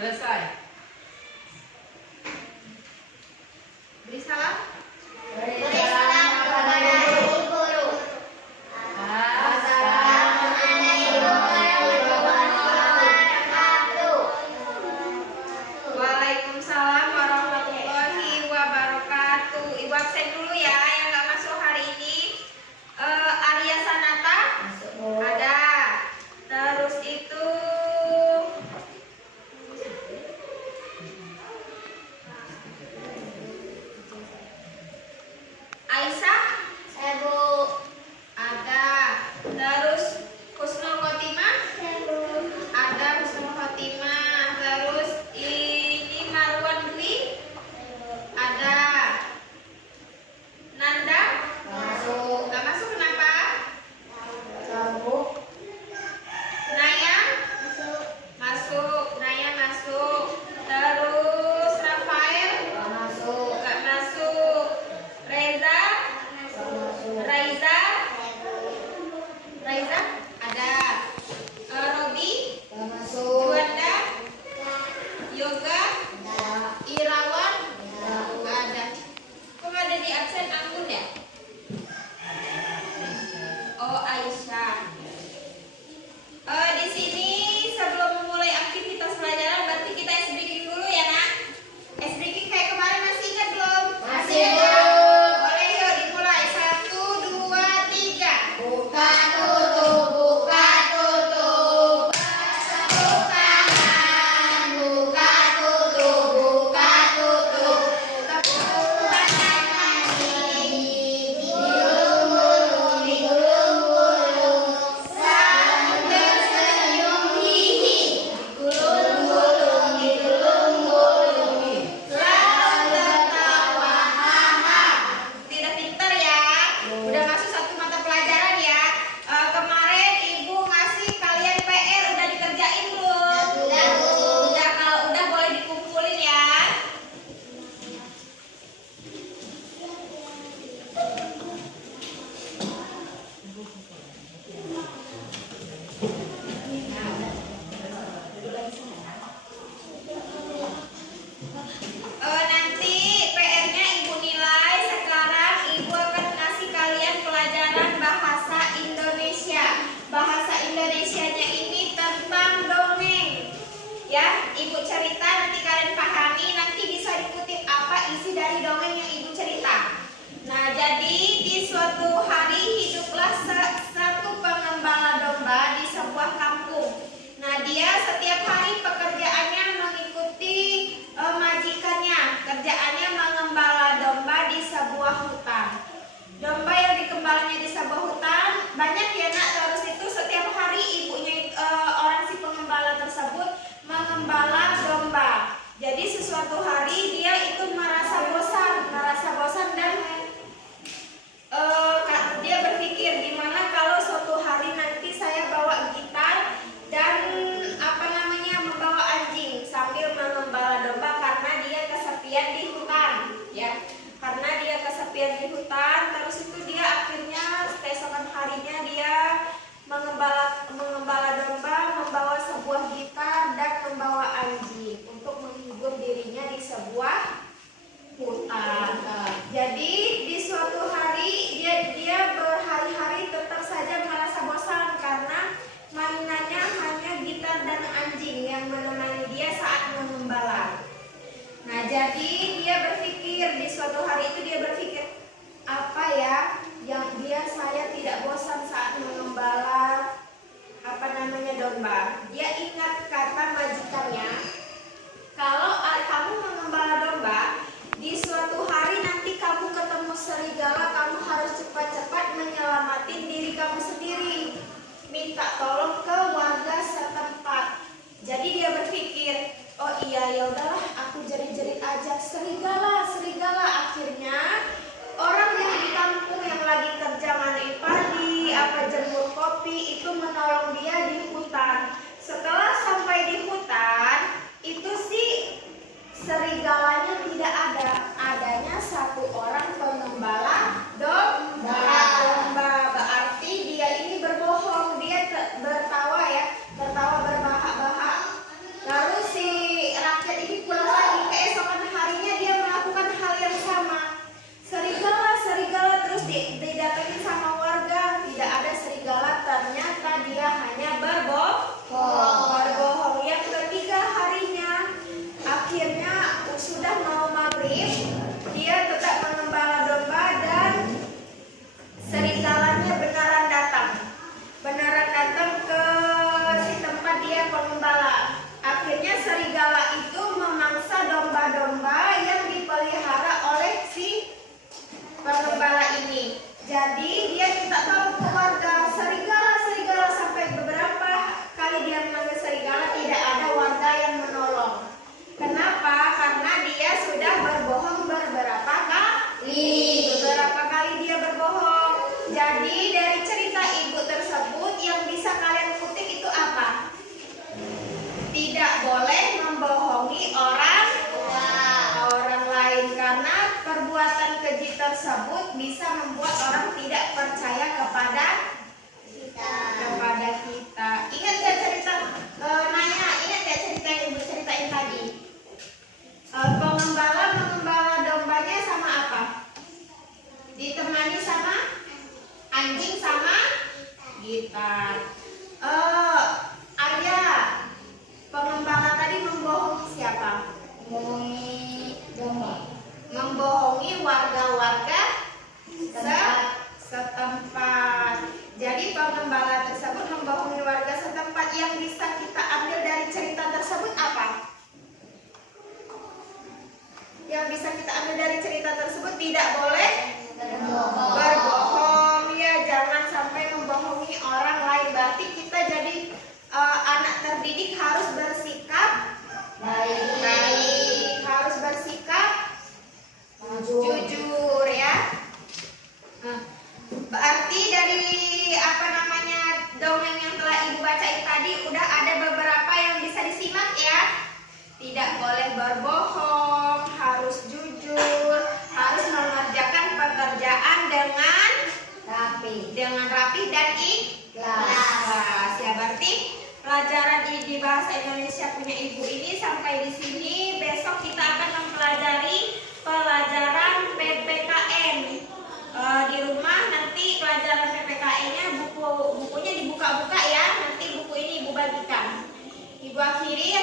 Selesai. Beri salam. Beri salam kepada ibu guru. Assalamualaikum warahmatullahi wabarakatuh. Waalaikumsalam warahmatullahi wabarakatuh. Ibu absen dulu ya yang nggak masuk hari ini. Arya Sanata ada. Terus itu Aisyah Ibu ada. Terus Husnul Khotimah ada. Husnul Khotimah. Terus ini Marwan Dwi ada. Nanda masuk. nggak masuk kenapa? Masuk. Naya masuk. Naya masuk. Terus Rafael Masuk. nggak masuk. Reza Raiza ada. Robi Masuk. Juanda Yoga Irawan nggak ada. Kok nggak ada di absen Anggun ya? Oh Aisyah. Di sini sebelum memulai aktivitas pelajaran berarti kita ice breaking dulu ya nak. Ice breaking kayak kemarin masih ingat belum? Masih, ingat Bu. kan? Boleh yuk dimulai 1, 2, 3. Buka tutup, buka tutup. Bertepuk tangan. Buka tutup, buka tutup. Tepuk tangan ini digulung-gulung, digulung-gulung. Sambil tersenyum hihi. Digulung-gulung, digulung-gulung. Selalu tertawa haha. Tidak pintar ya. Udah masuk satu mata pelajaran ya. Kemarin ibu ngasih kalian PR udah dikerjain belum? Udah, Bu. Udah, kalau udah boleh dikumpulin ya. Nanti PR-nya ibu nilai. Sekarang ibu akan ngasih kalian pelajaran bahasa Indonesia. Bahasa Indonesianya ini tentang dongeng. Ya, ibu cerita nanti kalian pahami, nanti bisa dikutip apa isi dari dongeng yang ibu cerita. Nah, jadi di suatu hari hiduplah satu pengembala domba di sebuah kampung. Nah, dia setiap hari pekerjaannya mengikuti majikannya. Kerjaannya mengembala domba di sebuah hutan. Domba yang dikembalanya di sebuah hutan banyak ya nak. Terus itu setiap hari ibunya orang si pengembala tersebut mengembala domba. Jadi sesuatu hari dia itu merasa bosan dan dia berpikir gimana kalau suatu hari nanti saya bawa gitar dan membawa anjing sambil mengembala domba karena dia kesepian di hutan ya. Karena dia kesepian di hutan, terus itu dia akhirnya keesokan harinya dia mengembala domba, membawa sebuah gitar dan membawa anjing untuk menghibur dirinya di sebuah hutan. Jadi di suatu hari dia berhari-hari tetap saja merasa bosan karena mainannya hanya gitar dan anjing yang menemani dia saat mengembala. Nah, jadi dia berpikir di suatu hari itu dia berpikir apa ya yang saya tidak bosan saat mengembala domba. Dia ingat kata majikannya, kalau kamu mengembala domba, di suatu hari nanti kamu ketemu serigala, kamu harus cepat-cepat menyelamatin diri kamu sendiri. Minta tolong ke warga setempat. Jadi dia berpikir, oh iya ya udahlah, aku jerit-jerit aja, serigala. Akhirnya orang yang di kampung yang lagi kerja manen padi, jemur kopi itu menolong dia di hutan. Setelah sampai di hutan, itu sih serigalanya tidak ada. Adanya satu orang pengembala domba. Berarti dia ini berbohong, dia tertawa berbahak-bahak. Lalu si Jadi dia minta tolong ke warga, serigala sampai beberapa kali dia memanggil serigala, tidak ada warga yang menolong. Kenapa? Karena dia sudah berbohong beberapa kali dia berbohong. Jadi dari cerita ibu tersebut yang bisa kalian kutip itu apa? Tidak boleh membohongi orang lain karena perbuatan keji tersebut bisa membuat orang tidak percaya kepada kita. Ingat gak cerita ingat gak cerita yang ibu ceritain tadi? Pengembala mengembala dombanya sama apa? Ditemani sama anjing sama gitar. Arya, pengembala tadi membohongi siapa? Membohongi warga-warga setempat. Jadi pengembala tersebut membohongi warga setempat. Yang bisa kita ambil dari cerita tersebut apa? Yang bisa kita ambil dari cerita tersebut tidak boleh berbohong. Ya, jangan sampai membohongi orang lain. Berarti kita jadi anak terdidik harus bersikap baik, harus bersikap jujur ya. Berarti dari dongeng yang telah ibu bacain tadi udah ada beberapa yang bisa disimak ya. Tidak boleh berbohong, harus jujur, harus mengerjakan pekerjaan dengan rapi dan ikhlas. Ya, berarti pelajaran di bahasa Indonesia punya ibu ini sampai di sini. Besok kita akan mempelajari pelajaran PPKN. Di rumah nanti pelajaran PPKN-nya bukunya dibuka-buka ya. Nanti buku ini ibu bagikan. Ibu akhiri.